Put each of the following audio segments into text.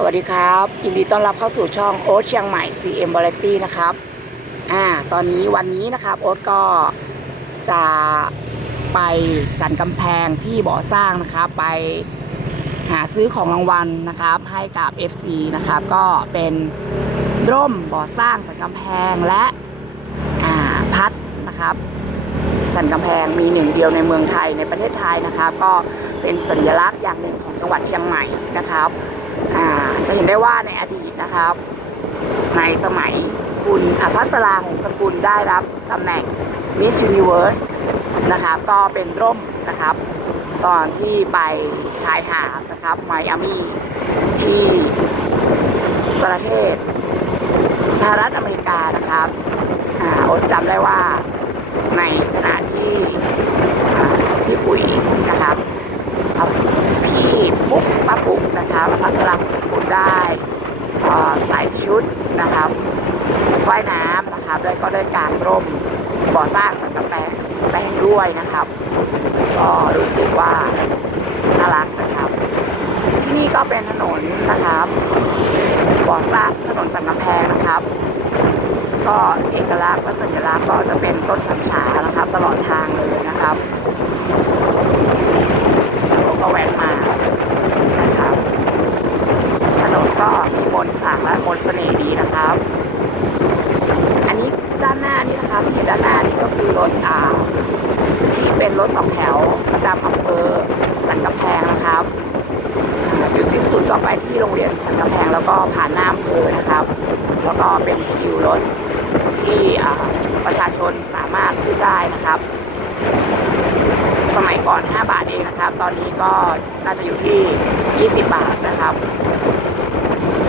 สวัสดีครับ ยินดีต้อนรับเข้าสู่ช่องโอ๊ตเชียงใหม่ CM Variety นะครับ อ่า ตอนนี้วันนี้นะครับโอ๊ตก็จะไปสันกำแพงที่บ่อสร้างนะครับ ไปหาซื้อของรางวัลนะครับ ให้กับ FC นะครับ ก็เป็นร่มบ่อสร้างสันกำแพงและอ่าพัดนะครับ สันกำแพงมีหนึ่งเดียวในเมืองไทยในประเทศไทยนะครับ ก็เป็นสัญลักษณ์อย่างหนึ่งของจังหวัดเชียงใหม่นะครับ จะเห็นได้ว่าในอดีตนะครับ ในสมัยคุณอภัสราหงสกุลได้รับตำแหน่ง Miss Universe นะครับก็เป็นร่มนะครับ ตอนที่ไปชายหาดนะครับไมอามีที่ประเทศสหรัฐอเมริกานะครับอ่าโอดจำได้ว่าในขณะที่พี่ปุ๋ยนะครับเอาพี่ปุ๊กป้าปุ๊ก นะครับพัสราหงสกุลได้เอ่อใส่ชุดนะครับว่ายน้ำนะครับแล้วก็ได้กางร่มก่อสร้างสันกำแพงแปงด้วยนะครับ ก็รู้สึกว่าน่ารักนะครับ ที่นี่ก็เป็นถนนนะครับก่อสร้างถนนสันกำแพงนะครับ ก็เอกลักษณ์และสัญลักษณ์ก็จะเป็นต้นฉำฉานะครับ ตลอดทางเลยนะครับผมก็แวะมานะครับ ถนนก็มีม นขลังและมนเสน่ห์ดีนะครับ อันนี้ด้านหน้านี่นะครับที่ด้านหน้านี่ก็คือรถอ่าที่เป็นรถสองแถวประจำอำเภอสันกำแพงนะครับจุดสิ้นสุดก็ไปที่โรงเรียนสันกำแพงแล้วก็ผ่านหน้าอำเภอนะครับ แล้วก็เป็นคิวรถที่ประชาชนสามารถขึ้นได้นะครับ สมัยก่อน 5 บาทเองนะครับ ตอนนี้ก็น่าจะอยู่ที่ 20 บาทนะครับ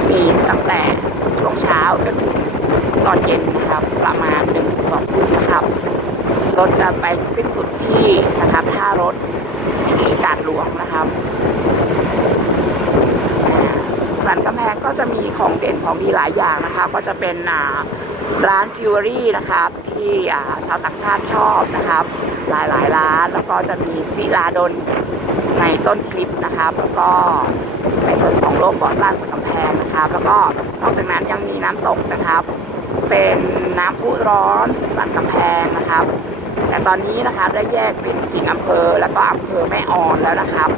มีตั้งแต่ช่วงเช้าจนถึงตอนเย็นนะครับประมาณ1-2ทุ่มนะครับรถจะไปสิ้นสุดที่นะครับท่ารถที่กาดหลวงนะครับสันกำแพงก็จะมีของเด่นของดีหลายอย่างนะครับก็จะเป็นร้านจิวเวลรี่นะครับที่ชาวต่างชาติชอบนะครับ หลายหลายๆร้าน แล้วก็จะมีศิลาดลในต้นคลิปนะครับแล้วก็ในส่วนของโลกก่อสร้างสันกำแพงนะครับ แล้วก็นอกจากนั้นยังมีน้ำตกนะครับ เป็นน้ำพุร้อนสันกำแพงนะครับ แต่ตอนนี้นะครับได้แยกเป็นกิ่งอำเภอ แล้วก็อำเภอแม่ออนแล้วนะครับ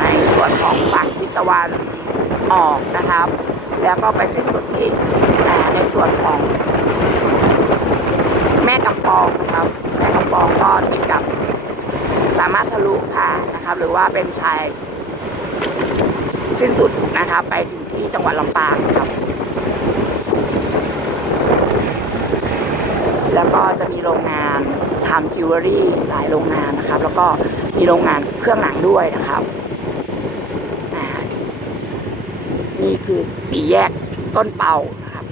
ในส่วนของฝั่งทิศตะวันออกนะครับ แล้วก็ไปสิ้นสุดที่ในส่วนของแม่กำปองนะครับ ม่กำปองก็ติดกับสามารถทะลุผ่านนะครับ หรือว่าเป็นชายสิ้นสุดนะครับไปถึงที่จังหวัดลำปางครับ แล้วก็จะมีโรงงานทำจิวเวลรี่หลายโรงงานนะครับ แล้วก็มีโรงงานเครื่องหนังด้วยนะครับนี่คือสีแยกต้นเป่านะครับ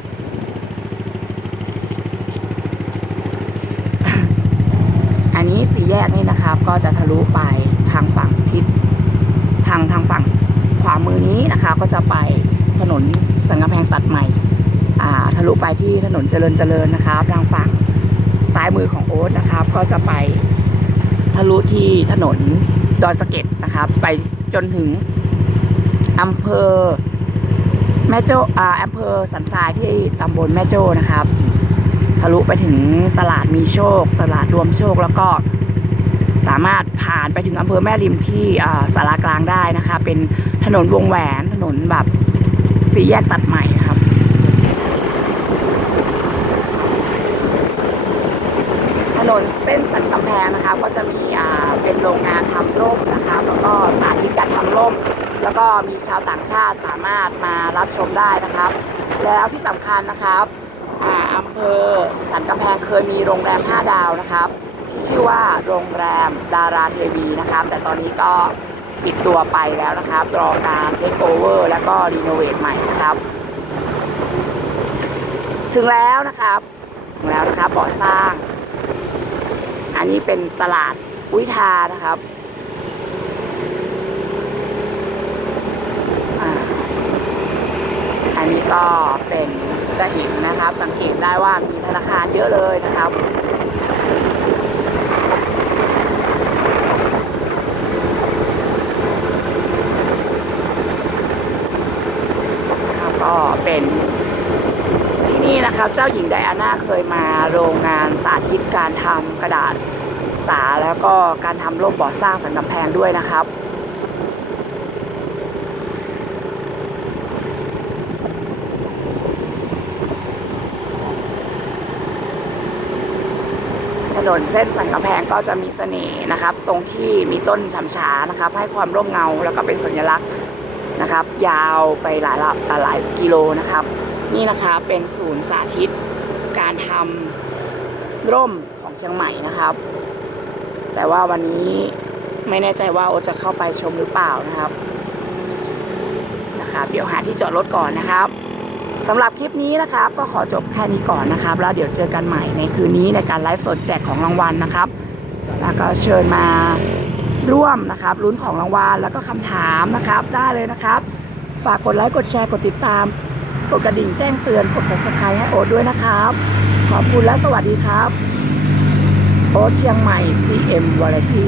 อันนี้สี แยกนี่นะครับ ก็จะทะลุไปทางฝั่งทิศทางทางฝั่งขวามือนี้นะคะ ก็จะไปถนนสันกำแพงตัดใหม่อ่าทะลุไปที่ถนนเจริญเจริญนะครับ ทางฝั่งซ้ายมือของโอ๊ตนะครับ ก็จะไปทะลุที่ถนนดอยสะเก็ดนะครับ ไปจนถึงอำเภอแม่โจ้อ่าอำเภอสันทรายที่ตำบลแม่โจ้นะครับ ทะลุไปถึงตลาดมีโชค ตลาดรวมโชคแล้วก็ สามารถผ่านไปถึงอำเภอแม่ริมที่สารากลางได้นะคะ เป็นถนนวงแหวนถนนแบบสี่แยกตัดใหม่นะครับถนนเส้นสันกำแพงนะคะก็จะมีเป็นโรงงานทำร่มนะคะแล้วก็สาธิตการทำร่ม แล้วก็มีชาวต่างชาติสามารถมารับชมได้นะครับ แล้วที่สำคัญนะครับออำเภอสันกำแพงเคยมีโรงแรม 5 ดาวนะครับ ชื่อว่าโรงแรมดาราเทวีนะครับ แต่ตอนนี้ก็ปิดตัวไปแล้วนะครับ รอการเทคโอเวอร์แล้วก็รีโนเวทใหม่นะครับ ถึงแล้วนะครับถึงแล้วนะครับบ่อสร้าง อันนี้เป็นตลาดวิทานะครับอันนี้ก็เป็นจะเห็นนะครับ สังเกตได้ว่ามีธนาคารเยอะเลยนะครับ อ ก็ เป็นที่นี่นะครับ เจ้าหญิงไดอาน่าเคยมาโรงงานสาธิตการทำกระดาษสาแล้วก็การทำร่มบ่อสร้างสันกำแพงด้วยนะครับถนนเส้นสันกำแพงก็จะมีเสน่ห์นะครับ ตรงที่มีต้นชำชานะครับ ให้ความร่มเงาแล้วก็เป็นสัญลักษณ์ นะครับ ยาวไปหลายละหลายกิโลนะครับ นี่นะคะเป็นศูนย์สาธิตการทำร่มของเชียงใหม่นะครับ แต่ว่าวันนี้ไม่แน่ใจว่าโอจะเข้าไปชมหรือเปล่านะครับนะครับ เดี๋ยวหาที่จอดรถก่อนนะครับสำหรับคลิปนี้นะครับ ก็ขอจบแค่นี้ก่อนนะครับ แล้วเดี๋ยวเจอกันใหม่ในคืนนี้ในการไลฟ์สดแจกของรางวัลนะครับ แล้วก็เชิญมา ร่วมนะครับลุ้นของรางวัลแล้วก็คำถามนะครับ ได้เลยนะครับ ฝากกดไลค์กดแชร์กดติดตาม กดกระดิ่งแจ้งเตือนกด subscribe ให้โอ๊ตด้วยนะครับ ขอบคุณและสวัสดีครับ โอ๊ตเชียงใหม่ CM Variety